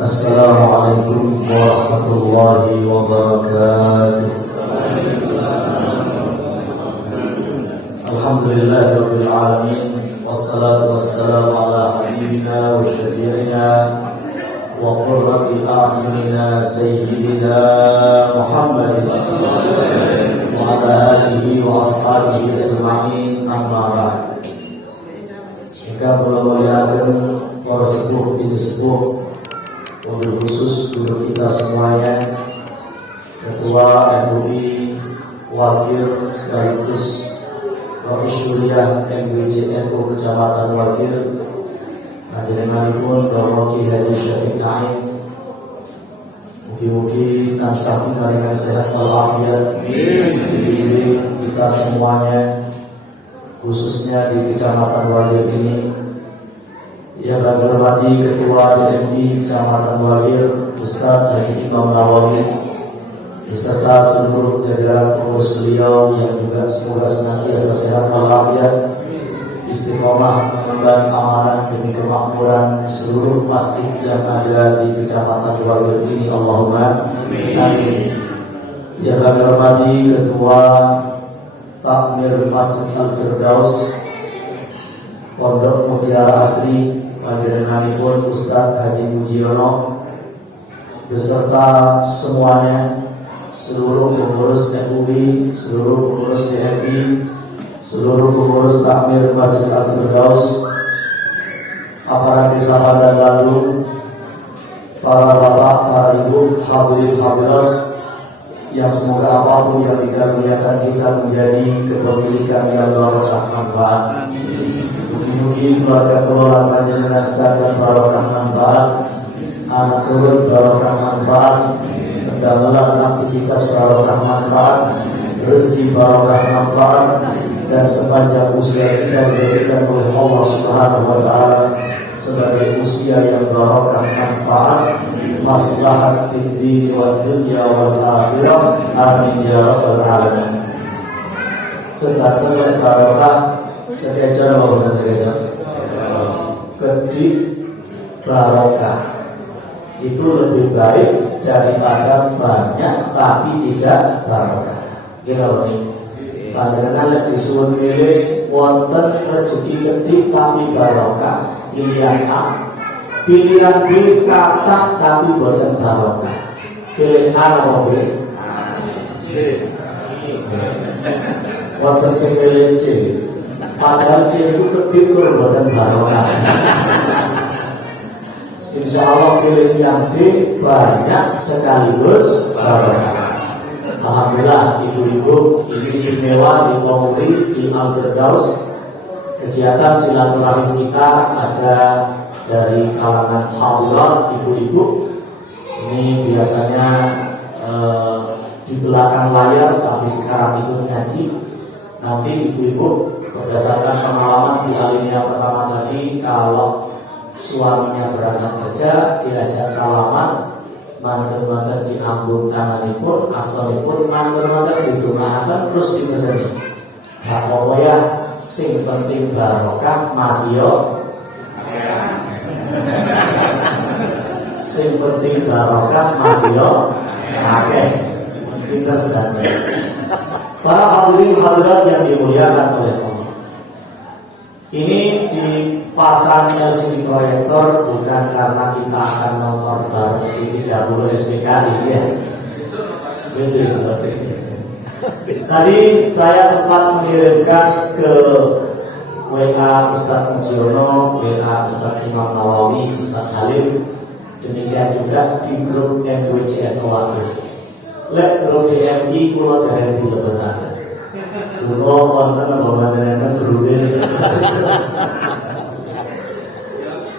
Assalamualaikum warahmatullahi wabarakatuh. Alhamdulillahirabbil alamin, wassalatu wassalamu ala habibina wa syafi'ina wa qurrati a'yunina sayyidina Muhammadin wa ala alihi wa ashabihi ajma'in, amma ba'd. Jika belum melihatkan para sepuh ini sepuh, mobil khusus untuk kita semuanya, Ketua MUI, Wakil sekaligus Rohisyuriah MWJNU Kecamatan Wakil, Panjenenganipun Bapak Ki Haji Syafiq Naim, mugi-mugi tansah paringan sehat walafiat di kita semuanya, khususnya di Kecamatan Wakil ini. Yang kami hormati Ketua DMI Kecamatan Wakil, Ustadz Haji Imam Nawawi, beserta seluruh jajaran pengurus beliau yang juga semoga senantiasa sehat walafiat, istiqomah mengemban amanah demi kemakmuran seluruh masjid yang ada di Kecamatan Wakil ini. Allahumma amin. Yang kami hormati Ketua Takmir Masjid Al-Firdaus Pondok Mutiara Asri, panjenenganipun Ustadz Haji Mujiono, beserta semuanya, seluruh pengurus MUI, seluruh pengurus DMI, seluruh pengurus Takmir Masjid Al-Firdaus, aparat desa Pandan Landung, para bapak, para ibu, hadirin hadirat, yang semoga apapun yang dikaruniakan kita menjadi kepemilikan yang barokah manfaat. Mugi-mugi keluarga kelola panjenengan sedang barokah manfaat, anak turun barokah manfaat, pendamelan aktivitas barokah manfaat, rezeki barokah manfaat, dan sepanjang usia kita diberikan oleh Allah Subhanahu wa Ta'ala sebagai usia yang barokah manfaat, maslahat di wal dunya wal akhirah. Amin ya rabbal alamin. Sedangkan oleh barokah sekejar maupun sekejar kedik barokah itu lebih baik daripada banyak tapi tidak barokah. Gitu loh. Panjenengan lek disuwun milih wonten rezeki kedik tapi barokah, pilihan A. Pilihan B kathah tapi boten barokah. Pilih A atau B? Wonten sing pilih C. Padahal C itu kedik tur boten barokah. Insya Allah pilih yang D banyak sekaligus barokah. Alhamdulillah ibu-ibu, ini istimewa di Pomuri di Al-Firdaus. Kegiatan silaturahim kita ada dari kalangan hadirat ibu-ibu. Ini biasanya di belakang layar, tapi sekarang ikut ngaji. Nanti ibu-ibu berdasarkan pengalaman di alinea pertama tadi, kalau suaminya berangkat kerja diajak salaman, manten-manten diambung tanganipun, astonipun, manten-manten didoakan terus dimeseni. Nah pokoknya sing penting barokah masih sing penting barokah masih akeh. Pinter sedang. Para hadirin hadirat yang dimuliakan oleh Allah, ini dipasang LCD proyektor bukan karena kita akan nonton bareng di 30 SPKI ya. Betul. Tadi saya sempat mengirimkan ke WA Ustadz Mujiono, WA Ustadz Imam Nawawi, Ustadz Halim, demikian juga di grup MWJNU Wakil. Lek grup DMI kula dereng dilebetaken. Kula wonten pembangunan grup ini.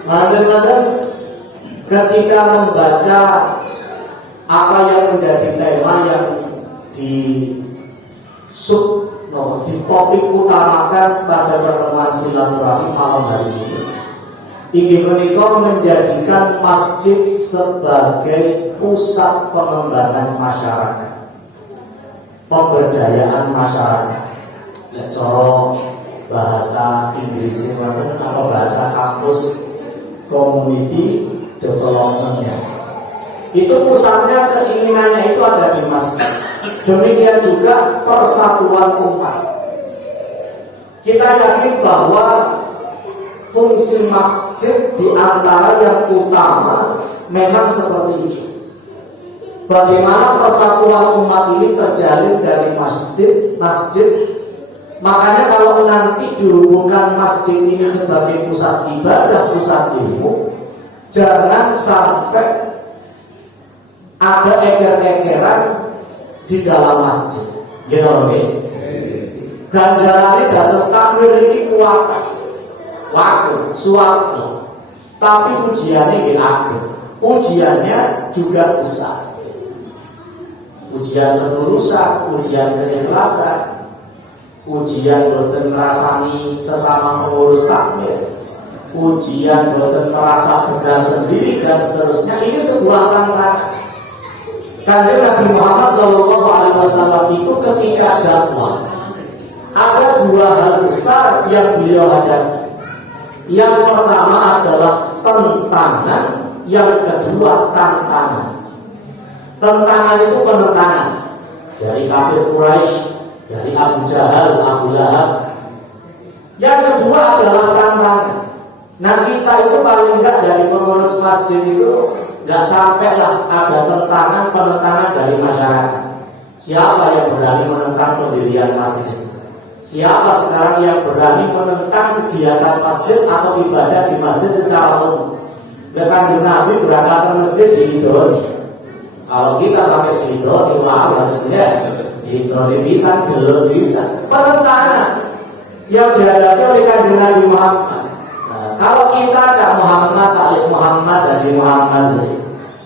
Mantan-mantan ketika membaca apa yang menjadi tema yang di di topik utamakan pada pertemuan silaturahim malam hari ini, ingin menikah menjadikan masjid sebagai pusat pengembangan masyarakat, pemberdayaan masyarakat. Ya, coro bahasa Inggrisnya atau bahasa kampus community development ya. Itu pusatnya, keinginannya itu ada di masjid. Demikian juga persatuan umat. Kita yakin bahwa fungsi masjid di antara yang utama memang seperti itu. Bagaimana persatuan umat ini terjalin dari masjid. Makanya kalau nanti dihubungkan masjid ini sebagai pusat ibadah, pusat ilmu, jangan sampai ada eker-ekeran di dalam masjid. You know what I mean? Ganjarannya dados takmir ini kuat, waktu, suatu. Tapi ujiannya nggih ageng. Ujiannya juga besar. Ujian ketulusan, ujian keikhlasan, ujian boten ngrasani sesama pengurus takmir, ujian boten merasa benar sendiri dan seterusnya. Ini sebuah tantangan. Kanjeng Nabi Muhammad SAW itu ketika dakwah ada dua hal besar yang beliau hadapi. Yang pertama adalah tentangan, yang kedua tantangan. Tentangan itu penentangan dari kafir Quraisy, dari Abu Jahal, Abu Lahab. Yang kedua adalah tantangan. Nah kita itu paling enggak jadi pengurus masjid itu enggak sampailah ada penentangan dari masyarakat. Siapa yang berani menentang pendirian masjid? Siapa sekarang yang berani menentang kegiatan masjid atau ibadah di masjid secara umum? Kanjeng Nabi berangkat ke masjid diidoni. Kalau kita sampai diidoni, malasnya diidoni bisa, gelap bisa. Penentangan yang dihadapi oleh Kanjeng Nabi Muhammad. Nah, kalau kita Cak Muhammad, Alik Muhammad, Haji Muhammad,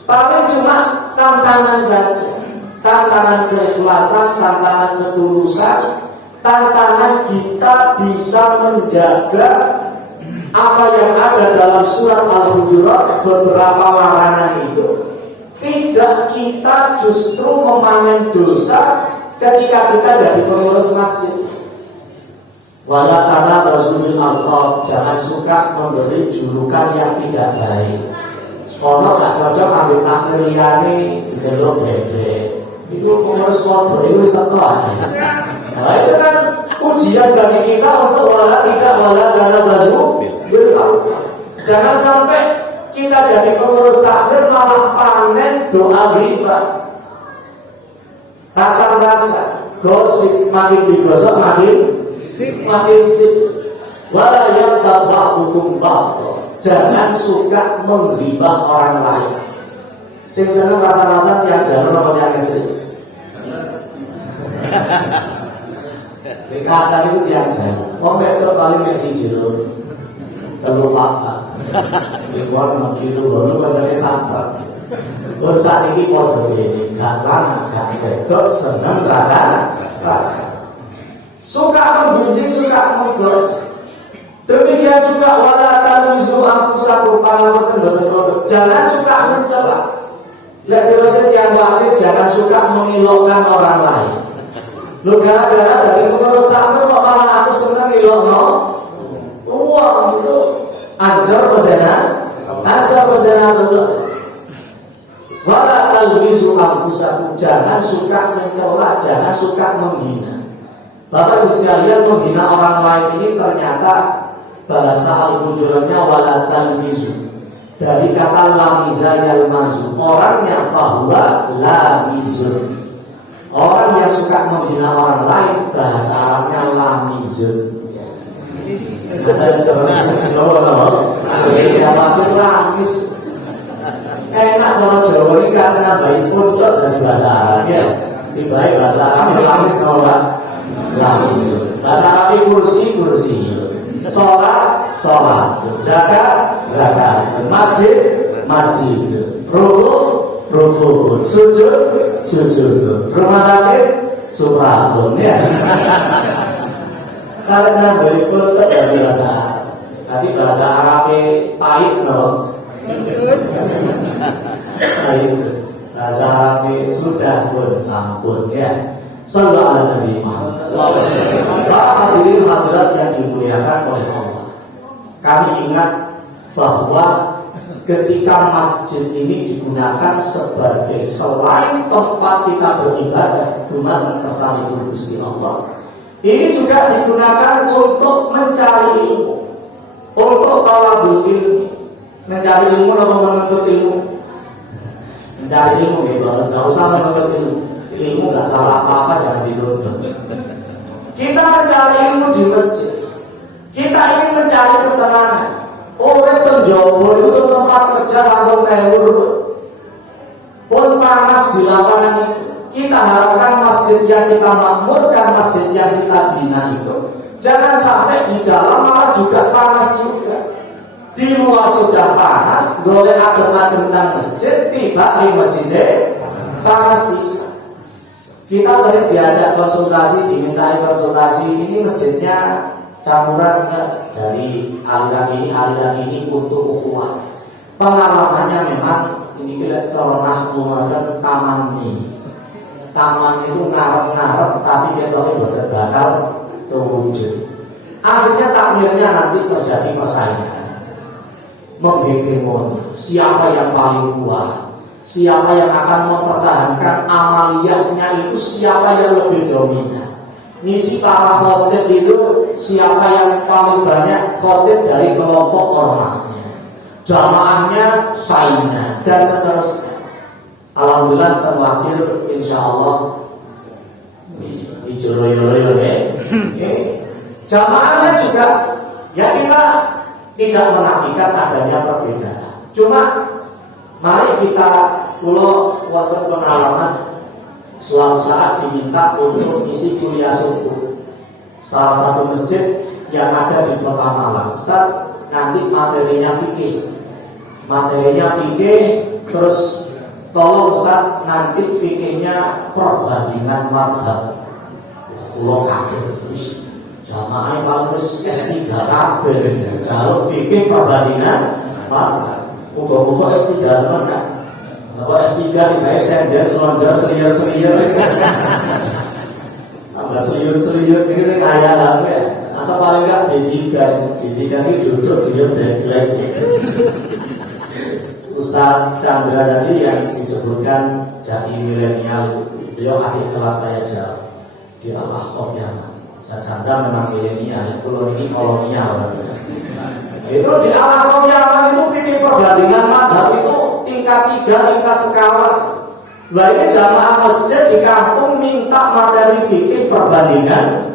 paling cuma tantangan saja. Tantangan keikhlasan, tantangan ketulusan, tantangan kita bisa menjaga apa yang ada dalam surat Al-Hujurat, beberapa larangan itu tidak kita justru memanen dosa ketika kita jadi pengurus masjid. Wala tanabazul alqab, jangan suka memberi julukan yang tidak baik. Ono gak cocok ambil takmir liyane dijeluk bebek. Itu pengurus kodok itu setelah. Nah itu kan ujian bagi kita untuk wala tanabazul bil alqab. Jangan sampai kita jadi pengurus takmir malah panen doa ghibah. Rasa-rasa gosip, makin digosok makin sip. Wala yataba'ukum ba'd. Jangan suka menghibah orang lain. Sing seneng rasa-rasa tiang jalur apa tiang istri? Sing kadang itu tiang jalur. Wong wedok paling mek siji lho. Telu papat. Iwan begitu baru katanya santer. Pun saat ini podo ini gak lanang, gak wedok, seneng rasa. Suka menggunjing, suka menggos. Demikian juga wala taluzu anfusakum boten. Jangan suka mencela. Lek terus yang wafir jangan suka mengilokkan orang lain. Lu gara-gara dari pengurus takmir kok malah aku seneng ngilokno uang itu anjor pesena dulu. Wala talwizu anfusakum, jangan suka mencela, jangan suka menghina. Bapak Ibu sekalian, menghina orang lain ini ternyata bahasa Al-Hujuratnya wala talwizu, dari kata lamiza yalmazu, orangnya fahuwa lamizun. Orang yang suka menghina orang lain bahasa Arabnya lamizun. Enak kalau Jawa ini karena baik untuk dari bahasa Arabnya. Di baik bahasa Arab lamis nolak lamis. Bahasa Arab kursi, sholat, zakat, masjid, ruku, sujud, rumah sakit, supratun ya. Karena berikut dari bahasa Arab. Nanti bahasa Arabnya pahit dong. Pahit. Bahasa Arabnya sudah pun sampun ya. Sallallahu alaihi Nabi Muhammad. Para hadirin hadirat yang dimuliakan oleh Allah. Kami ingat bahwa ketika masjid ini digunakan sebagai selain tempat kita beribadah dumateng kersane Gusti Allah, ini juga digunakan untuk mencari ilmu, untuk talabul ilmi. Mencari ilmu atau menuntut ilmu? Mencari ilmu ya, nggak usah menuntut ilmu. Ilmu nggak salah apa-apa, jangan dituntut. Kita mencari ilmu di masjid. Kita ingin mencari ketenangan. Orang penjowo itu tempat kerja sambung tewur pun panas di lapangan itu. Kita harapkan masjid yang kita makmurkan, masjid yang kita bina itu jangan sampai di dalam malah juga panas juga. Di luar sudah panas, boleh adem-adem tentang masjid, tiba di masjidnya panas sisa. Kita sering diajak konsultasi, dimintai konsultasi, ini masjidnya campuran dari aliran ini untuk ukhuwah. Pengalamannya memang ini kita coronah umatan taman ini. Taman itu ngarep-ngarep tapi kita boten bakal terwujud. Akhirnya takmirnya nanti terjadi persaingan. Menghegemoni siapa yang paling kuat, siapa yang akan mempertahankan amaliyahnya itu, siapa yang lebih dominan. Ngisi para khotib itu siapa yang paling banyak khotib dari kelompok ormasnya, jamaahnya, saingnya, dan seterusnya. Alhamdulillah terwakil insya Allah di Joloyo ya. Jamaahnya juga ya kita tidak menafikan adanya perbedaan. Cuma mari kita pulau wonten pengalaman suatu saat diminta untuk isi kuliah subuh salah satu masjid yang ada di Kota Malang. Ustaz, nanti materinya fikih. Terus tolong Ustaz nanti fikihnya perbandingan mazhab. Pulau kaget. Jamaah yang paling S3 kabeh. Kalau fikih perbandingan mazhab. Muga-muga S3 teman kan. Kalau S3 dibae sender selonjor seliur-seliur. Tambah seliur-seliur ini sing kaya apa ya? Atau paling enggak D3 ini duduk diam deglek. Ustaz Chandra tadi yang disebutkan dari milenial, beliau adik kelas saya jauh di Al-Ahqaf Yaman. Ustaz Chandra memang milenial, pulau ini kolonial. Itu di Al-Ahqaf Yaman itu fikih perbandingan mazhab itu tingkat 3, tingkat skala. Nah ini jamaah masjid di kampung minta materi fikih perbandingan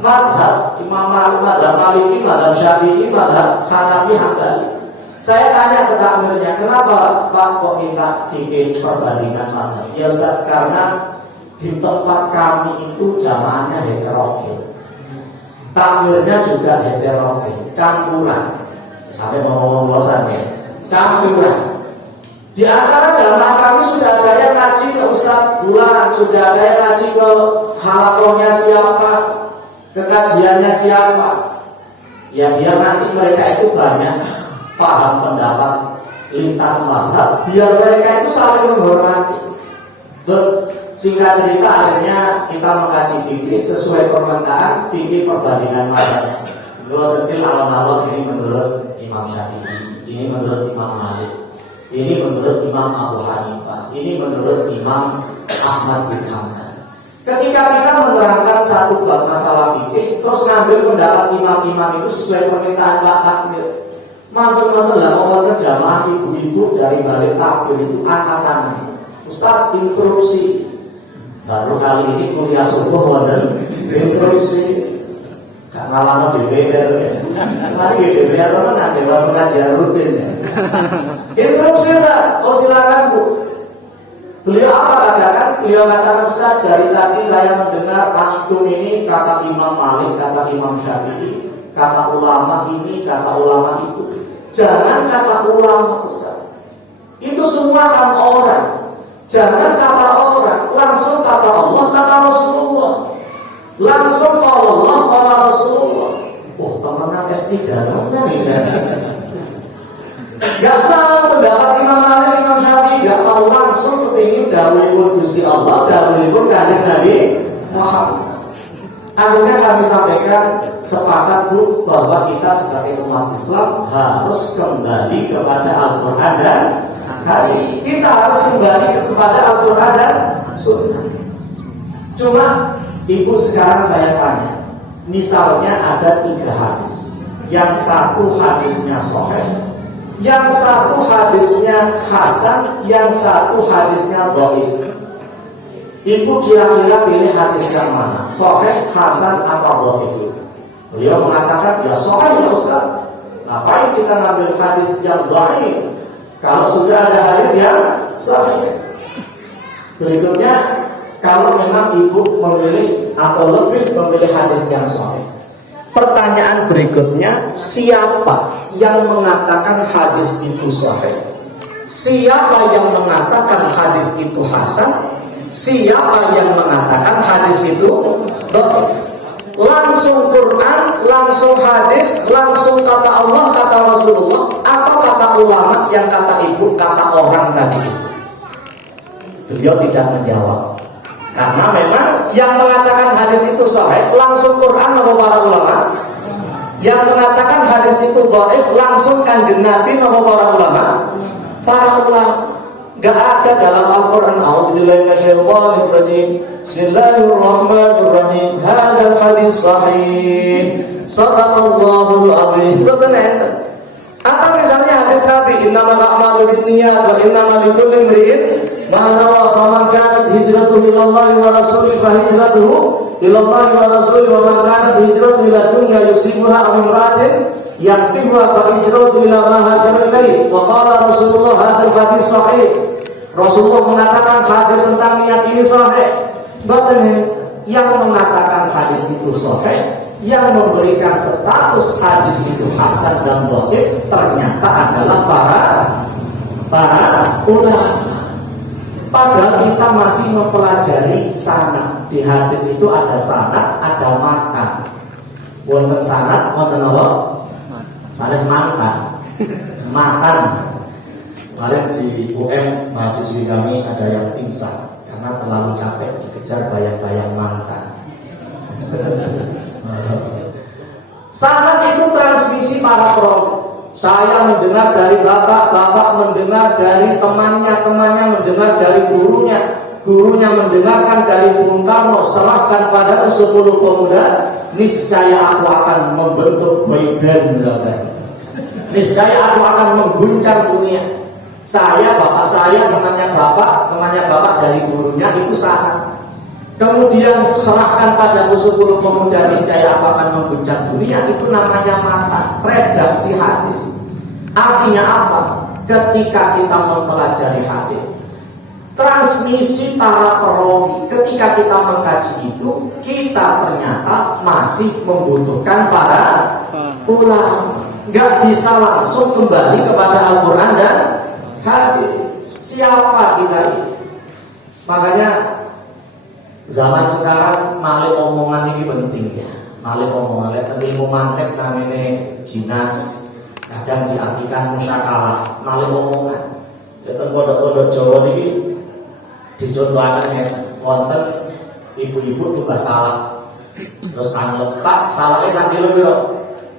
mazhab Imam Malik, mazhab Maliki, mazhab Syafi'i, mazhab Hanafi, Hambali. Saya tanya ke takmirnya, kenapa Pak kok minta fikih perbandingan mazhab? Ya Ustaz, karena di tempat kami itu jamaahnya heterogen, takmirnya juga heterogen, campuran. Sampai ngomong bosan ya, campuran. Di antara jamaah kami sudah ada yang ngaji ke Ustaz Bulan, sudah ada yang ngaji ke halakohnya siapa, ke kajiannya siapa. Ya biar nanti mereka itu banyak paham pendapat lintas mazhab, biar mereka itu saling menghormati. Singkat cerita akhirnya kita mengkaji fikih sesuai permintaan fikih perbandingan mazhab. Dua setil alon-alon ini menurut Imam Syafi'i, ini menurut Imam Malik, ini menurut Imam Abu Hanifah, ini menurut Imam Ahmad bin Hanbal. Ketika kita menerangkan satu bab masalah fikih, terus ngambil pendapat imam-imam itu sesuai permintaan Pak Takmir. Mantul-mantul lah ngomong ke jamaah ibu-ibu dari balik takbir itu angkat tangan. Ustaz instruksi. Baru kali ini kuliah subuh wonten instruksi. Karena lama DPR ya. Mari DPR teman aja pengajian rutin ya. Instruksi Ustaz. Oh silakan Bu. Beliau apa katakan? Beliau katakan Ustaz, dari tadi saya mendengar antum ini kata Imam Malik, kata Imam Syafi'i, kata ulama ini, kata ulama itu. Jangan kata ulama Ustaz. Itu semua kan orang. Jangan kata orang, langsung kata Allah, kata Rasulullah. Langsung kata Allah, kata Rasulullah. Oh, teman-teman S3 kan ini. Gak tahu pendapat Imam Malik, Imam Syafi'i, gak tahu langsung kepingin dawuhipun Gusti Allah, dawuhipun kanjeng Nabi Muhammad. Akhirnya kami sampaikan sepakat Bu bahwa kita sebagai umat Islam harus kembali kepada Al-Quran dan hadis. Kita harus kembali kepada Al-Quran dan Sunnah. Cuma Ibu sekarang saya tanya, misalnya ada 3 hadis, yang satu hadisnya sahih, yang satu hadisnya hasan, yang satu hadisnya dhaif. Ibu kira-kira pilih hadis yang mana? Sahih, hasan, atau dhaif? Beliau mengatakan, ya sahih ya Ustaz. Ngapain kita ngambil hadis yang dhaif kalau sudah ada hadis yang sahih? Berikutnya, kalau memang ibu memilih atau lebih memilih hadis yang sahih, pertanyaan berikutnya, siapa yang mengatakan hadis itu sahih? Siapa yang mengatakan hadis itu hasan? Siapa yang mengatakan hadis itu dhaif? Langsung Quran, langsung hadis, langsung kata Allah, kata Rasulullah, atau kata ulama yang kata ibu, kata orang tadi? Beliau tidak menjawab. Karena memang yang mengatakan hadis itu sahih langsung Quran atau para ulama, yang mengatakan hadis itu dhaif langsung Kanjeng Nabi atau para ulama. Para ulama gak ada dalam Al-Quran. A'udzubillahi minasyaitonir rajim. Bismillahirrahmanirrahim. Hadzal hadis sahih. Shadaqallahul azim. Atau misalnya hadis Nabi, innamal a'malu binniyat wa innamal likulli imri'in ma nawa, faman kanat hijratuhu ilallahi wa rasulih fa hijratuhu ilallahi wa rasulih, wa man kanat hijratuhu ila dunya yusibuha aw imra'atin yankihuha fa hijratuhu ila ma hajara ilaihi. Wa qala Rasulullah hadzal hadis sahih. Rasulullah mengatakan hadis tentang niat ini sahih. Bahkan yang mengatakan hadis itu sahih, yang memberikan status hadis itu hasan dan dhaif ternyata adalah para ulama. Padahal kita masih mempelajari sanad. Di hadis itu ada sanad, ada matan. Wonten sanad, wonten apa? Sanes matan. Matan. Kemarin di UM mahasiswi kami ada yang pingsan karena terlalu capek dikejar bayang-bayang mantan. Sanad itu transmisi para perawi. Saya mendengar dari bapak, bapak mendengar dari temannya, temannya mendengar dari gurunya, gurunya mendengarkan dari Bung Karno. Serahkan pada 10 pemuda, niscaya aku akan membentuk boyband. Niscaya aku akan mengguncang dunia. Saya, bapak saya, temannya bapak dari gurunya, itu sanad. Kemudian serahkan padaku 10 pemuda, niscaya apa akan mengguncang dunia. Itu namanya matan, redaksi hadis. Artinya apa? Ketika kita mempelajari hadis, transmisi para perawi, ketika kita mengkaji itu, kita ternyata masih membutuhkan para ulama. Gak bisa langsung kembali kepada Al-Quran dan hadis. Siapa kita ini? Makanya zaman sekarang malih omongan ini penting ya. Malih omongan, ilmu mantek namanya jinas, kadang diartikan musyakalah. Malih omongan. Kita kodok-kodok Jawa ini dicontohkan ya, wonten ibu-ibu tuh gak salah. Terus anglet, Pak, salahnya sak kilo piro?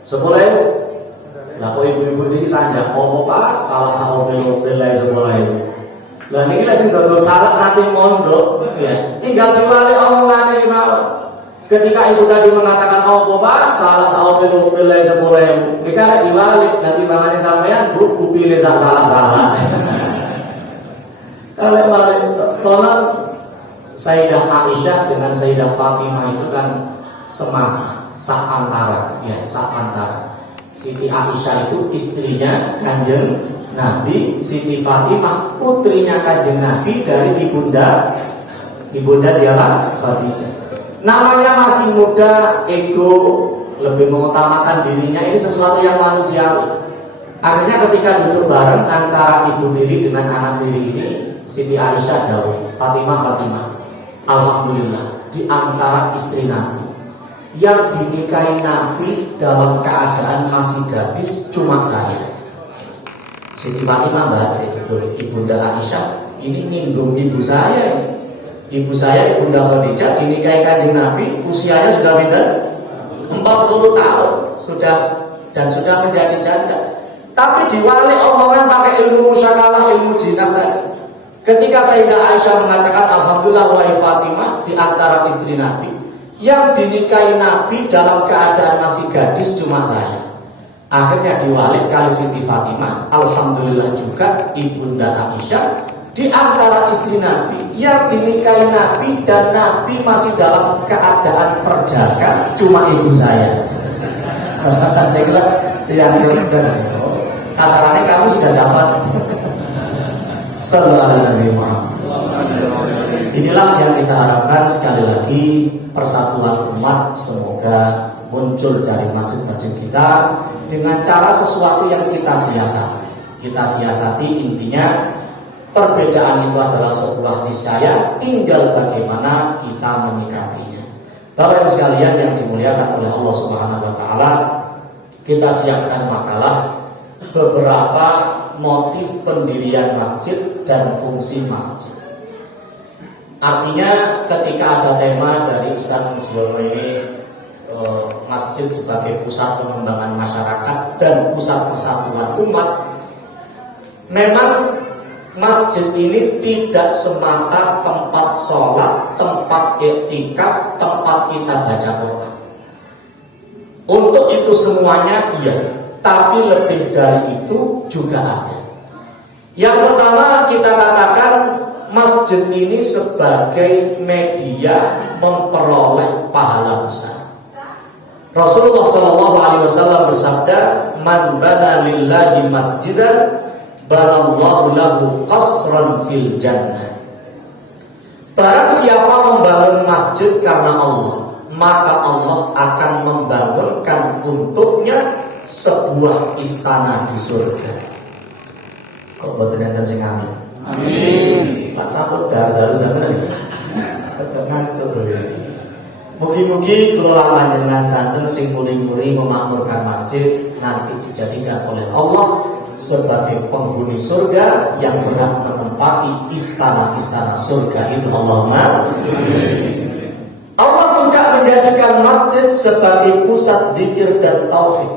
10.000. Lah kok ibu-ibu ini sanjang, oh Pak, salah sak kilo belai 10.000. Lah niki lek sing dodol salah nanti mondok ya. Tinggal diwali omongan iki mawon. Ketika ibu tadi mengatakan oh Pak, salah sak kilo belai 10.000. Nek arek diwali nanti mangane sampean Bu pilih sak salah-salah. Kalau malah konon Sayyidah Aisyah dengan Sayyidah Fatimah itu kan semasa seantara ya, seantara. Siti Aisyah itu istrinya Kanjeng Nabi, Siti Fatimah putrinya Kanjeng Nabi dari ibunda siapa? Khadijah. Namanya masih muda, ego, lebih mengutamakan dirinya, ini sesuatu yang manusiawi. Akhirnya ketika duduk bareng antara ibu diri dengan anak diri ini, Siti Aisyah dawuh, Fatimah, alhamdulillah di antara istri Nabi yang dinikahi Nabi dalam keadaan masih gadis cuma saya. Siti Fatimah berarti ibunda Aisyah ini nyinggung ibu saya ini. Ibu saya Ibunda Khadijah dinikahi Kanjeng Nabi usianya sudah pinter 40 tahun sudah menjadi janda. Tapi diwali omongan pakai ilmu musyakalah, ilmu jinas tadi. Ketika Sayyidah Aisyah mengatakan alhamdulillah wahai Fatimah di antara istri Nabi yang dinikahi Nabi dalam keadaan masih gadis cuma saya. Akhirnya diwalik kali Siti Fatimah, alhamdulillah juga Ibunda Aisyah di antara istri Nabi yang dinikahi Nabi dan Nabi masih dalam keadaan perjaka cuma ibu saya. Yang kasarannya kamu sudah dapat. Sallallahu alaihi wasallam. Inilah yang kita harapkan, sekali lagi persatuan umat semoga muncul dari masjid-masjid kita dengan cara sesuatu yang kita siasati. Kita siasati intinya perbedaan itu adalah sebuah niscaya, tinggal bagaimana kita menyikapinya. Bapak Ibu sekalian yang dimuliakan oleh Allah Subhanahu wa taala, kita siapkan makalah beberapa motif pendirian masjid dan fungsi masjid. Artinya ketika ada tema dari Ustaz Mujiono ini masjid sebagai pusat pengembangan masyarakat dan pusat persatuan umat, memang masjid ini tidak semata tempat sholat, tempat iktikaf, tempat kita baca Quran. Untuk itu semuanya iya, tapi lebih dari itu juga ada. Yang pertama kita katakan masjid ini sebagai media memperoleh pahala besar. Rasulullah Shallallahu Alaihi Wasallam bersabda, "Man bana lillahi masjidan, banallahu lahu qasran fil jannah." Barang siapa membangun masjid karena Allah, maka Allah akan membangunkan untuknya sebuah istana di surga. Kok buat ternyata sing amin. Amin. Pak Saput dari zaman ini. Ngantuk dulu. Mugi-mugi kelola panjenengan santen sing muri-muri memakmurkan masjid nanti dijadikan oleh Allah sebagai penghuni surga yang berhak menempati istana-istana surga itu. Allahumma amin. Allah juga menjadikan masjid sebagai pusat zikir dan tauhid.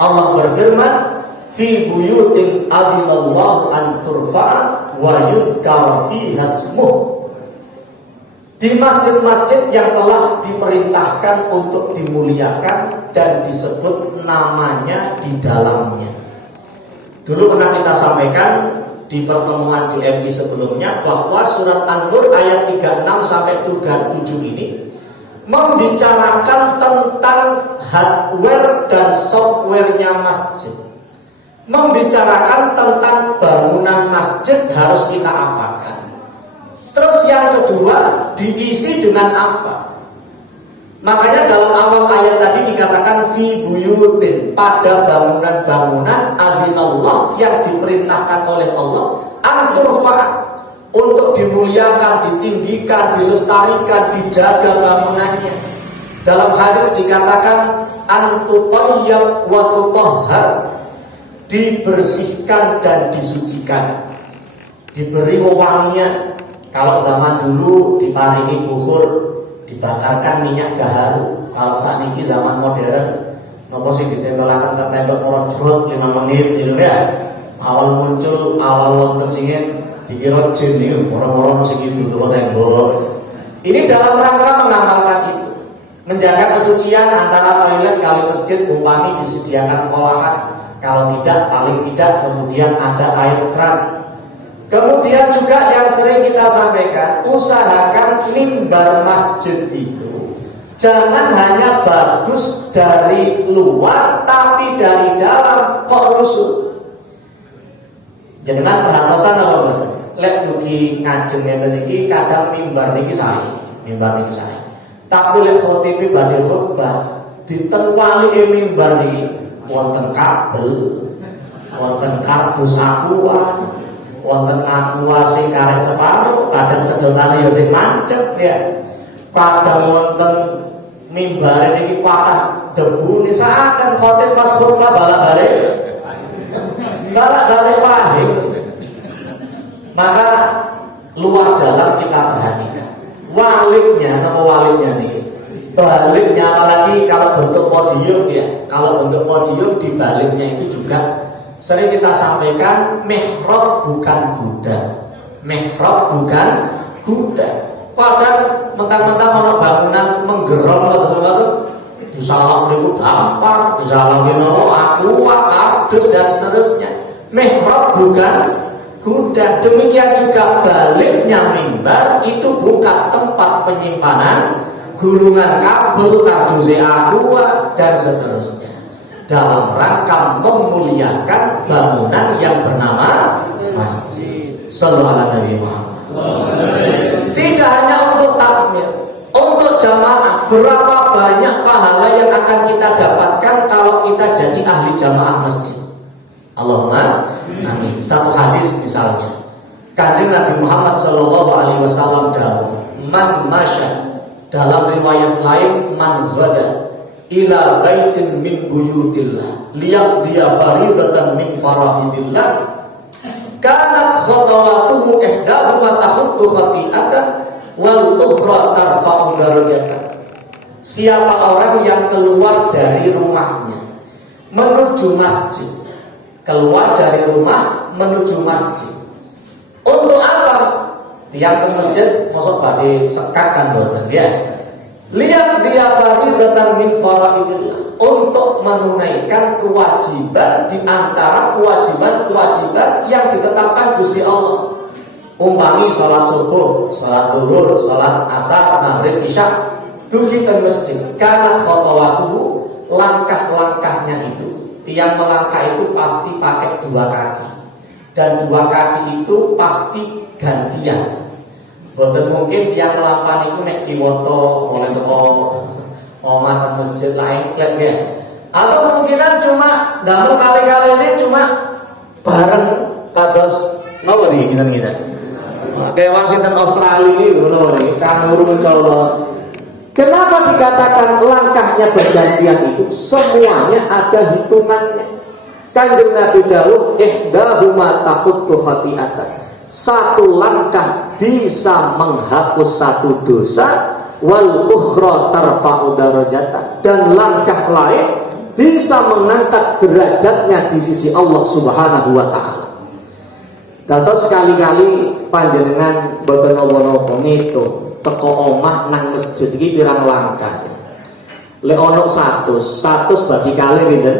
Allah berfirman, fi buyutin adinallahu an turfa'a wa yudhkar fiha ismuh. Di masjid-masjid yang telah diperintahkan untuk dimuliakan dan disebut namanya di dalamnya. Dulu pernah kita sampaikan di pertemuan di MI sebelumnya bahwa surat An-Nur ayat 36 sampai 37 ini membicarakan tentang hardware dan softwarenya masjid. Membicarakan tentang bangunan masjid harus kita apakan. Terus yang kedua, diisi dengan apa? Makanya dalam awal ayat tadi dikatakan fi buyutin, pada bangunan-bangunan adinallah yang diperintahkan oleh Allah anturfa, untuk dimuliakan, ditinggikan, dilestarikan, dijaga bangunannya. Dalam hadis dikatakan antutoyyab wa tutahhar, dibersihkan dan disucikan, diberi wewangian. Kalau zaman dulu diparingi bukhur, dibakarkan minyak gaharu. Kalau saat ini zaman modern, nopo sing ditempelaken ketembak ora jrot 5 menit gitu ya. Awal muncul, awal wonten singin dikira jin niku, orang-orang segitu tuh tembok. Ini dalam rangka mengamalkan itu, menjaga kesucian antara toilet kali masjid, umpami disediakan olahan. Kalau tidak, paling tidak kemudian ada air keran. Kemudian juga yang sering kita sampaikan, usahakan mimbar masjid itu jangan hanya bagus dari luar, tapi dari dalam kok rusuh. Jangan perhatosan apa betul. Lek dugi ngajeng ngeten iki kadang mimbar niki sae, Tapi lek khotib badhe khotbah dinten walike mimbar niki wonten kabel, wonten kardus aqua, wonten aqua sing karek separuh, kadang sedotane ya sing mancep ya. Kadang wonten mimbar niki patah debu nisakan khotib pas khotbah balak-balik pahing. Maka luar dalam kita perhatikan. waliknya, nama waliknya nih. Baliknya apalagi kalau bentuk podium ya. Kalau bentuk podium di baliknya itu juga sering kita sampaikan mihrab bukan gudang. Mihrab bukan gudang. Padahal mentang-mentang ono bangunan menggerong sesuatu disalam niku dampar, disalam niku aku kardus dan seterusnya. Mihrab bukan gudang. Demikian juga baliknya mimbar itu bukan tempat penyimpanan gulungan kabel, kardus aqua dan seterusnya. Dalam rangka memuliakan bangunan yang bernama masjid. Sallallahu alaihi wasallam. Tidak hanya untuk takmir, untuk jamaah. Berapa banyak pahala yang akan kita dapatkan kalau kita jadi ahli jamaah masjid. Allahumma amin. Satu hadis misalnya, Kanjeng Nabi Muhammad sallallahu alaihi wasallam dawuh, man masya, dalam riwayat lain man ghada ila baitin min buyutillah liyaqdiya faridatan min faraidillah kanat khatawatuhu ihdahuma tahuttu khati'atan wal ukhra tarfa'u darajatan. Siapa orang yang keluar dari rumahnya menuju masjid, keluar dari rumah menuju masjid, untuk apa? Tiang ke masjid masuk badhe sekat kan boten ya. Lihat dia faridatan min faraidillah, untuk menunaikan kewajiban di antara kewajiban-kewajiban yang ditetapkan Gusti Allah. Umpami salat subuh, salat zuhur, salat asar, maghrib, isya, dugi ke masjid. Karena khotowatuhu, langkah-langkahnya itu, tiang melangkah itu pasti pakai dua kaki, dan dua kaki itu pasti gantian. Boten mungkin yang melakukan itu nek kiwoto oleh toko omah masjid lain kan ya. Atau kemungkinan cuma dalam kali-kali ini cuma bareng kados nopo nih kita. Kayak Washington Australia ini loh nih, kanguru kalau. Kenapa dikatakan langkahnya bergantian itu? Semuanya ada hitungannya. Kanjeng Nabi dawuh ihdahuma tahuttu khati'atan. Satu langkah bisa menghapus satu dosa, wal ukhra tarfa'u darajatan, dan langkah lain bisa mengangkat derajatnya di sisi Allah Subhanahu wa taala. Dados sekali-kali panjenengan boten napa-napa ngitung teko omah nang masjid iki pirang langkah. Lek ono 100 bagi kali pinten?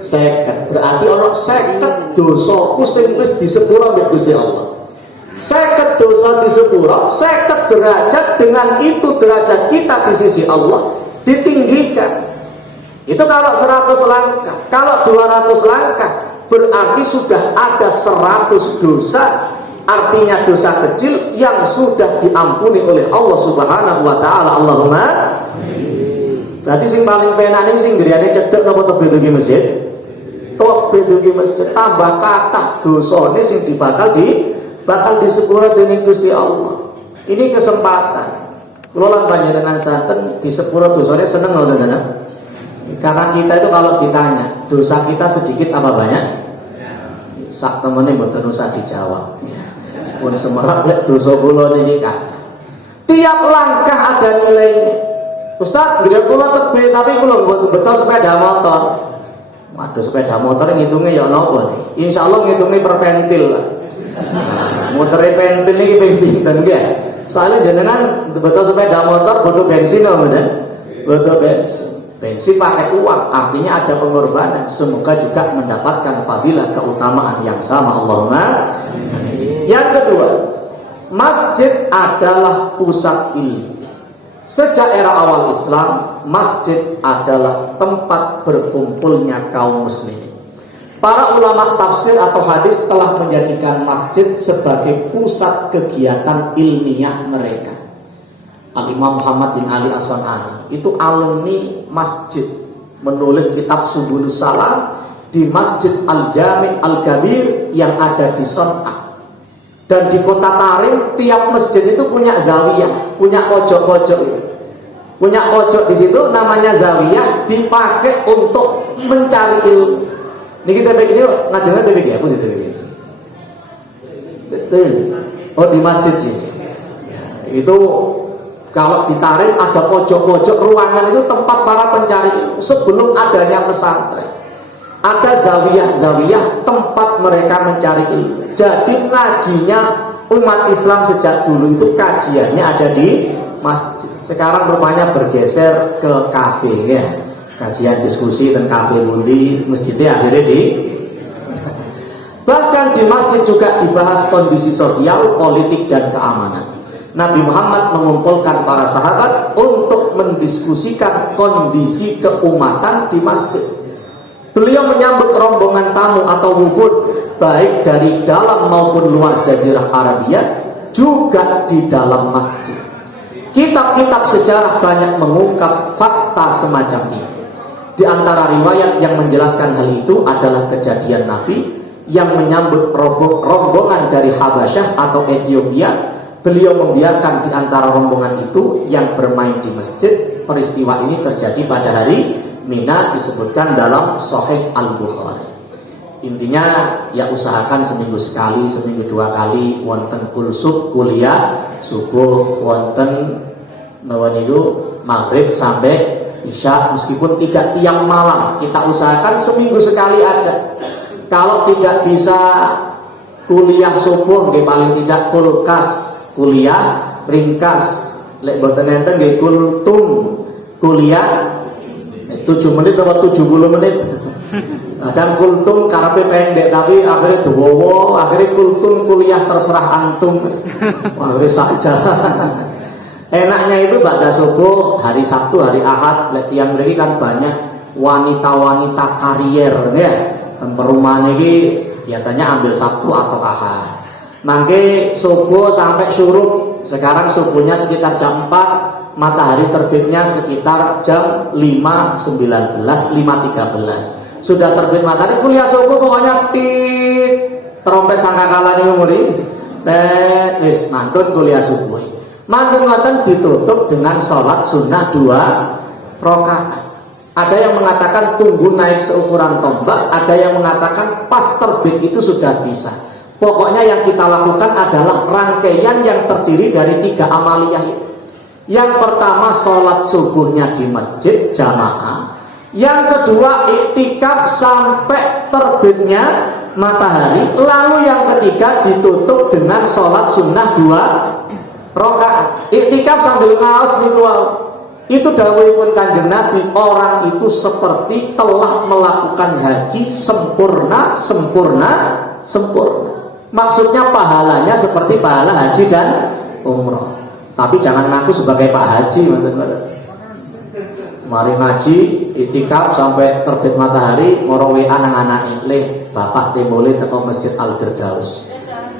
50. Berarti ono 50 dosaku sing wis disepuro mbek Gusti Allah. 50 dosa disepuro, 50 derajat, dengan itu derajat kita di sisi Allah ditinggikan. Itu kalau 100 langkah. Kalau 200 langkah berarti sudah ada 100 dosa, artinya dosa kecil yang sudah diampuni oleh Allah Subhanahu wa taala. Allahumma. Berarti sing paling penak ini sing griyane cedhek napa to bedugi masjid? Tok bedugi masjid tambah kathah dosane sing bakal disepuro dening Gusti Allah. Ini kesempatan. Kula lan panjenengan santen disepuro dosane seneng ngoten jenengan. Karena kita itu kalau ditanya dosa kita sedikit apa banyak? Sak temene mboten usah dijawab. Pun semerak lek dosa kula niki kan. Tiap langkah ada nilainya. Ustaz, gede kula tebe tapi kula betul sepeda motor. Waduh, sepeda motor ngitungnya ya napa nih? Insyaallah ngitungnya per pentil lah. Motornya pentil iki ping pinten nggih? Soalnya jenengan betul sepeda motor butuh bensin apa mboten? Butuh bensin. Bensin pakai uang, artinya ada pengorbanan. Semoga juga mendapatkan fadilah keutamaan yang sama. Allahumma. Yang kedua, masjid adalah pusat ilmu. Sejak era awal Islam, masjid adalah tempat berkumpulnya kaum muslimin. Para ulama tafsir atau hadis telah menjadikan masjid sebagai pusat kegiatan ilmiah mereka. Al-Imam Muhammad bin Ali As-San'ani itu alumni masjid, menulis kitab Subulus Salam di Masjid Al-Jami' Al-Kabir yang ada di Son'a. Dan di kota Tarim, tiap masjid itu punya zawiyah, punya pojok-pojok. Punya pojok di situ namanya zawiyah, dipakai untuk mencari ilmu. Ini kita begini, ngajarnya kita begini, aku di begini. Betul. Oh, di masjid sini. Itu Kalau ditarik ada pojok-pojok ruangan itu tempat para pencari ilmu sebelum adanya pesantren. Ada zawiyah-zawiyah tempat mereka mencari ilmu. Jadi ngajinya umat Islam sejak dulu itu kajiannya ada di masjid. Sekarang rupanya bergeser ke kafe ya. Kajian diskusi dan kafe bundi, masjidnya akhirnya di bahkan di masjid juga dibahas kondisi sosial, politik dan keamanan. Nabi Muhammad mengumpulkan para sahabat untuk mendiskusikan kondisi keumatan di masjid. Beliau menyambut rombongan tamu atau wufud baik dari dalam maupun luar Jazirah Arabia, juga di dalam masjid. Kitab-kitab sejarah banyak mengungkap fakta semacam ini. Di antara riwayat yang menjelaskan hal itu adalah kejadian Nabi yang menyambut rombongan dari Habasyah atau Ethiopia. Beliau membiarkan di antara rombongan itu yang bermain di masjid. Peristiwa ini terjadi pada hari Mina, disebutkan dalam Sahih Al-Bukhari. Intinya ya usahakan seminggu sekali, seminggu 2 kali wonten kulsub kuliah subuh, wonten nawanidu maghrib sampai isya, meskipun tidak tiap malam, kita usahakan seminggu sekali ada. Kalau tidak bisa kuliah subuh, paling tidak kulkas kuliah ringkas, lek boten enten nggih kultum kuliah 7 menit atau 70 menit. Kadang kultum karepe pendek tapi akhirnya duwowo, akhirnya kultum kuliah terserah antum. Akhirnya saja. Enaknya itu ba'da subuh hari Sabtu, hari Ahad, lek tiyang mriki kan banyak wanita-wanita karier ya. Dan perumahan ini biasanya ambil Sabtu atau Ahad. Mangke subuh sampai syuruk. Sekarang subuhnya sekitar jam 4, matahari terbitnya sekitar jam 5.19, 5.13. Sudah terbit matahari, kuliah subuh pokoknya trompet sangkakala ini muri. Wis mantun kuliah subuh. Mantun ditutup dengan sholat sunnah 2 rakaat. Ada yang mengatakan tunggu naik seukuran tombak, ada yang mengatakan pas terbit itu sudah bisa. Pokoknya yang kita lakukan adalah rangkaian yang terdiri dari 3 amaliyah itu. Yang pertama sholat subuhnya di masjid jamaah. Yang kedua iktikaf sampai terbitnya matahari. Lalu yang ketiga ditutup dengan sholat sunnah 2 rakaat. Iktikaf sambil ngaos ritual. Itu dawuhipun Kanjeng Nabi, orang itu seperti telah melakukan haji sempurna. Maksudnya pahalanya seperti pahala haji dan umroh. Tapi jangan ngaku sebagai Pak Haji, mari ngaji, itikaf sampai terbit matahari, moro WA nang anak le, bapak temole teko Masjid Al-Firdaus.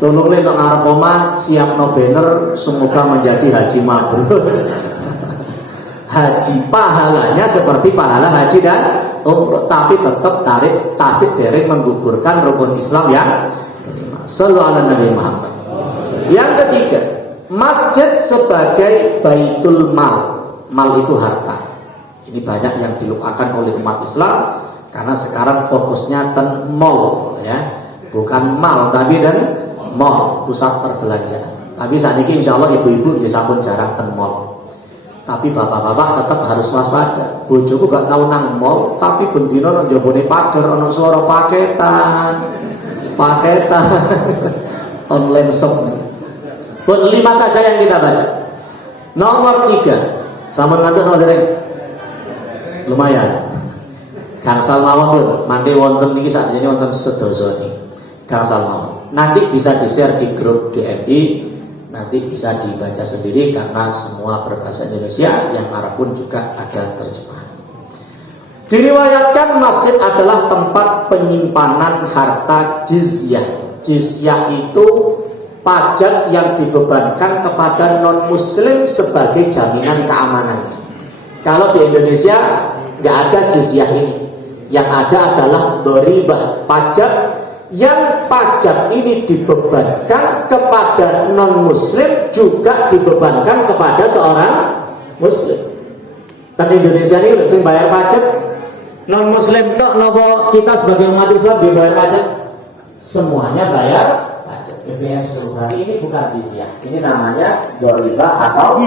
Tolong le tok ngarep omah, siap no banner, semoga menjadi haji mabrur. Haji pahalanya seperti pahala haji dan umroh, tapi tetap tasik derek menggugurkan rukun Islam yang sallallahu ala Nabi Muhammad. Yang ketiga, masjid sebagai baitul mal. Mal itu harta. Ini banyak yang dilupakan oleh umat Islam karena sekarang fokusnya ten mall ya. Bukan mal tapi dan mall, pusat perbelanjaan. Tapi saat ini insya Allah ibu-ibu bisa pun jarang ten mall. Tapi bapak-bapak tetap harus waspada. Bojoku gak tahu nang mall, tapi bendino nang jabone pager ana suara paketan. Online shop nih. 5 saja yang kita baca. Nomor 3, sampun ngantuk nomor lumayan. Gangsal mawon mandi wonten niki sakjane wonten sedasa niki. Gangsal mawon. Nanti bisa di-share di grup DMI, nanti bisa dibaca sendiri karena semua berbahasa Indonesia, yang Arab pun juga ada terjemahan. Diriwayatkan masjid adalah tempat penyimpanan harta jizyah. Jizyah itu pajak yang dibebankan kepada non-muslim sebagai jaminan keamanan. Kalau di Indonesia nggak ada jizyah ini. Yang ada adalah doribah, pajak yang pajak ini dibebankan kepada non-muslim juga dibebankan kepada seorang muslim. Dan Indonesia ini sing bayar pajak non-muslim kok, nopo kita sebagai umat Islam dibayar pajak? Semuanya bayar pajak. BPS Kelurahan ini bukan jizya, ini namanya doriba atau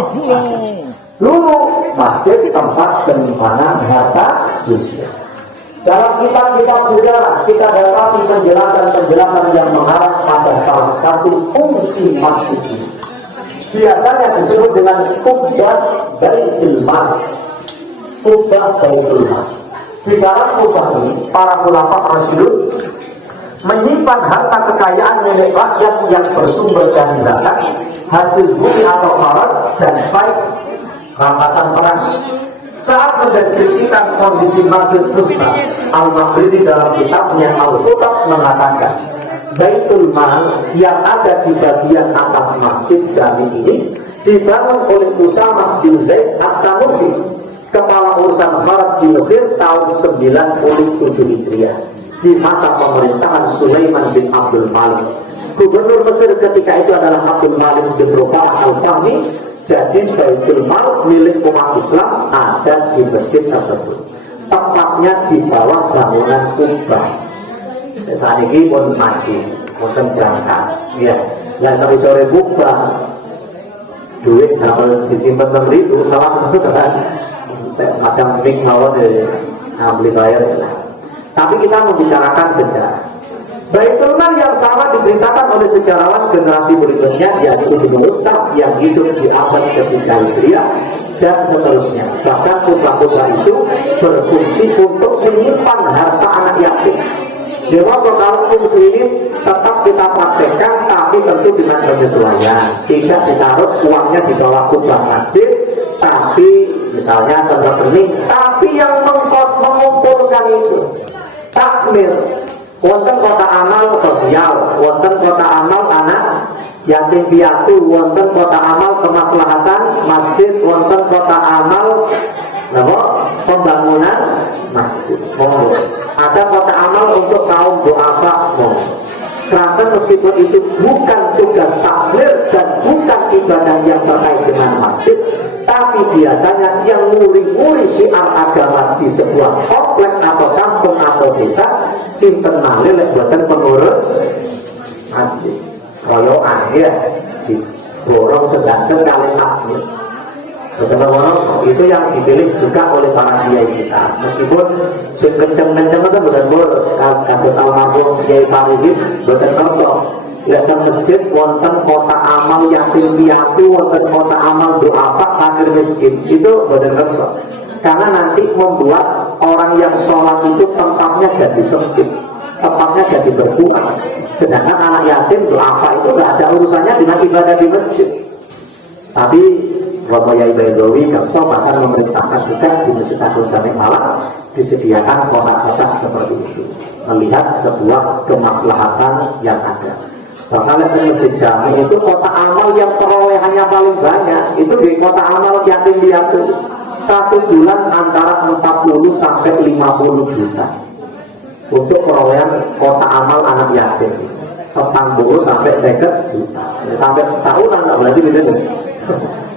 dulu masjid tempat penyimpanan harta jizya. Dalam kitab-kitab sejarah kita dapati penjelasan-penjelasan yang mengarah pada salah satu fungsi masjid ini. Biasanya disebut dengan kubah baitul mal. Kubah baitul mal. Di dalam kubah ini para ulama rasyidun menyimpan harta kekayaan milik rakyat yang bersumber dari zakat, hasil bumi atau farat dan faid rampasan perang. Saat mendeskripsikan kondisi Masjid Fusta, Al-Maqrizi dalam kitabnya Al-Qutab mengatakan, Baitul Mal yang ada di bagian atas Masjid Jami ini dibangun oleh Usamah bin Zaid At-Tanuhi, kepala urusan Farat di Mesir tahun 97 Hijriah, di masa pemerintahan Sulaiman bin Abdul Malik. Gubernur Mesir ketika itu adalah Abdul Malik bin Rufa'ah Al-Fahmi. Jadi Baitul Mal milik umat Islam ada di masjid tersebut, tepatnya di bawah bangunan Kubah. Saat ini pun maji, pun berangkas, ya. Nah, tapi sore Kubah, duit kalau disimpan memberi itu salah satu kan macam mik nawar dari beli bayar. Tapi kita membicarakan sejarah. Baitul Mal yang sama diceritakan oleh sejarawan generasi berikutnya, yaitu Ibnu Ustaz yang hidup di abad ketiga Hijriah dan seterusnya. Bahkan kubah-kubah itu berfungsi untuk menyimpan harta anak yatim. Dewa kalau fungsi ini tetap kita praktekkan, tapi tentu dengan penyesuaian. Tidak ditaruh uangnya di bawah kubah masjid, tapi misalnya tempat bening, tapi yang mengumpulkan itu takmir. Wonten kota amal sosial, wonten kota amal anak yatim piatu, wonten kota amal kemaslahatan masjid, wonten kota amal pembangunan masjid. Ada kota amal untuk kaum duafa. Karena meskipun itu bukan tugas takmir dan bukan ibadah yang terkait dengan masjid, tapi biasanya yang nguri-nguri syiar agama di sebuah komplek atau kampung atau desa simpen malih lek buatan pengurus masjid. Royoan ya, diborong sedangkan kali takmir. Betul-betul itu yang dipilih juga oleh para kiai kita. Meskipun kenceng-kenceng itu bukan kados almarhum Kiai Parihid bukan kosong. Ya kan masjid wonten kota amal yatim piatu, wonten kota amal duafa fakir miskin, itu bukan kosong. Karena nanti membuat orang yang sholat itu tempatnya jadi sempit, tempatnya jadi berkurang. Sedangkan anak yatim duafa itu tidak ada urusannya dengan ibadah di masjid. Tapi Bapak Yai Baidowi Kerso bahkan memerintahkan juga di Masjid Agung Jami Malang disediakan kotak-kotak seperti itu, melihat sebuah kemaslahatan yang ada. Bahkan di Masjid Jami itu kotak amal yang perolehannya paling banyak itu di kotak amal yatim piatu. Satu bulan antara 40 sampai 50 juta untuk perolehan kotak amal anak yatim. Petang bulu sampai 50 juta, sampai sahuran nggak berarti gitu.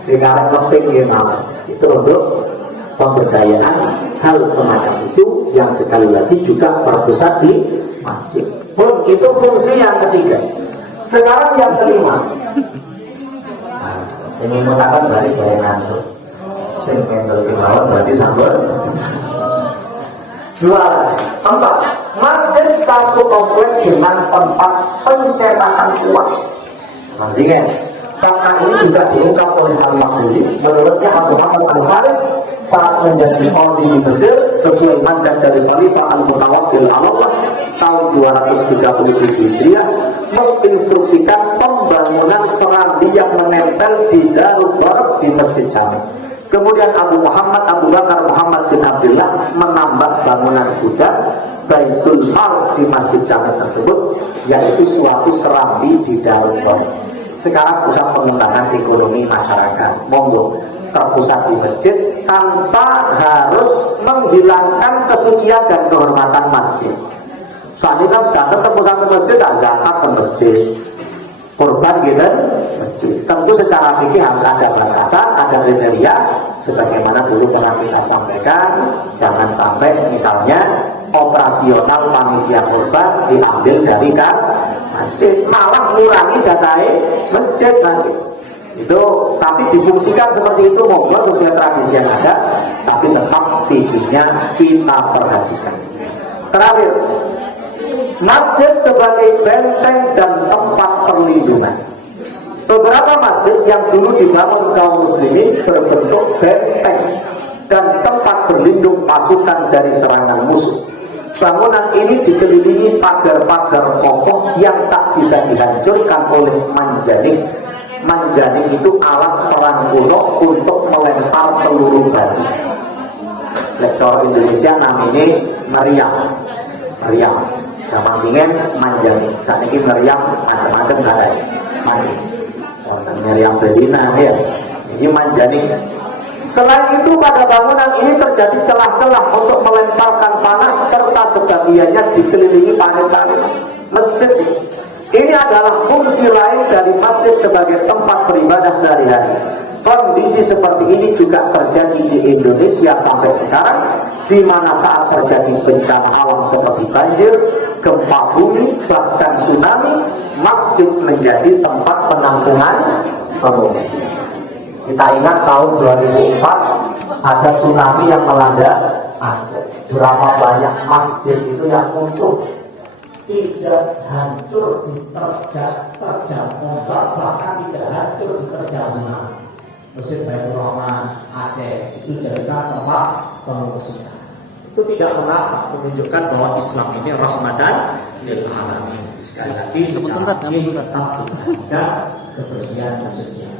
Sekarang penting itu untuk pemberdayaan hal semacam itu yang sekali lagi juga berpusat di masjid. Pun itu fungsi yang ketiga. Sekarang yang kelima. Saya mengatakan dari bayangan itu. Saya mengatakan berarti sambal. Dua, tempat masjid satu komplek dengan tempat pencetakan uang. Maksudnya karena ini juga diungkap oleh Al-Maqrizi. Menurutnya Abu Muhammad Al-Harith saat menjadi Qadhi di Mesir sesuai mandat dari Khalifah Al-Mutawakkil Allah tahun 237 Hijriah menginstruksikan pembangunan serambi yang menempel di Darul Warq di Masjid Jami. Kemudian Abu Bakar Muhammad bin Abdullah menambah bangunan juga Baitul Mal di Masjid Jami tersebut, yaitu suatu serambi di Darul Warq. Sekarang pusat pengembangan ekonomi masyarakat monggo terpusat di masjid tanpa harus menghilangkan kesucian dan kehormatan masjid. Soalnya kan sudah terpusat di masjid, tak zakat ke masjid, kurban gitu masjid. Tentu secara fikih harus ada batasan, ada kriteria, sebagaimana dulu pernah kita sampaikan. Jangan sampai misalnya operasional panitia kurban diambil dari kas masjid, malah ngurangi jatahnya masjid nanti. Itu tapi difungsikan seperti itu, monggo sesuai tradisi yang ada, tapi tetap visinya kita perhatikan. Terakhir, masjid sebagai benteng dan tempat perlindungan. Beberapa masjid yang dulu dibangun kaum muslimin berbentuk benteng dan tempat berlindung pasukan dari serangan musuh. Bangunan ini dikelilingi pagar-pagar kokoh yang tak bisa dihancurkan oleh manjanik. Manjanik itu alat perang kuno untuk melempar peluru batu. Lektor Indonesia namanya meriam. Meriam. Zaman singen manjanik. Saat ini meriam macam-macam ada. Meriam Belina ya. Ini manjanik. Selain itu pada bangunan ini terjadi celah-celah untuk melemparkan panah serta sebagiannya dikelilingi parit-parit masjid. Ini adalah fungsi lain dari masjid sebagai tempat beribadah sehari-hari. Kondisi seperti ini juga terjadi di Indonesia sampai sekarang, di mana saat terjadi bencana alam seperti banjir, gempa bumi, bahkan tsunami, masjid menjadi tempat penampungan pengungsi. Kita ingat tahun 2004 ada tsunami yang melanda Aceh. Berapa banyak masjid itu yang runtuh, tidak hancur diterjang ombak, bahkan tidak hancur diterjang tsunami. Masjid Baitur Rahman Aceh itu jadikan tempat pengungsian. Itu tidak pernah menunjukkan bahwa Islam ini rahmatan lil alamin. Sekali lagi, tetap menjaga kebersihan masjidnya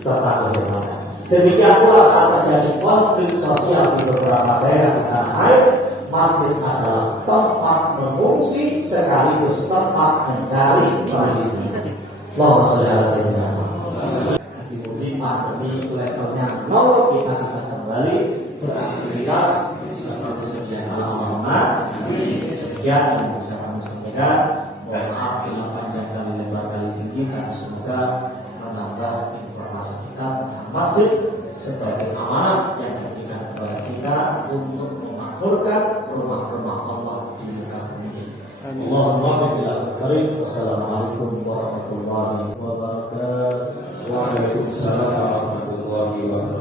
serta kehormatan. Demikian pula saat terjadi konflik sosial di beberapa daerah di tanah air, masjid adalah tempat mengungsi sekaligus tempat mencari perlindungan. Allahumma sholli ala sayyidina Muhammad. Di pandemi levelnya 0, kita bisa kembali beraktivitas seperti sedia kala Muhammad. Demikian yang bisa kami sampaikan. Mohon maaf bila panjang kali lebar kali tinggi, tapi semoga menambah informasi kita tentang masjid sebagai amanat yang diberikan kepada kita untuk memakmurkan rumah-rumah Allah di muka bumi. Allahumma barik. Wassalamualaikum warahmatullahi wabarakatuh. Waalaikumsalam warahmatullahi wabarakatuh.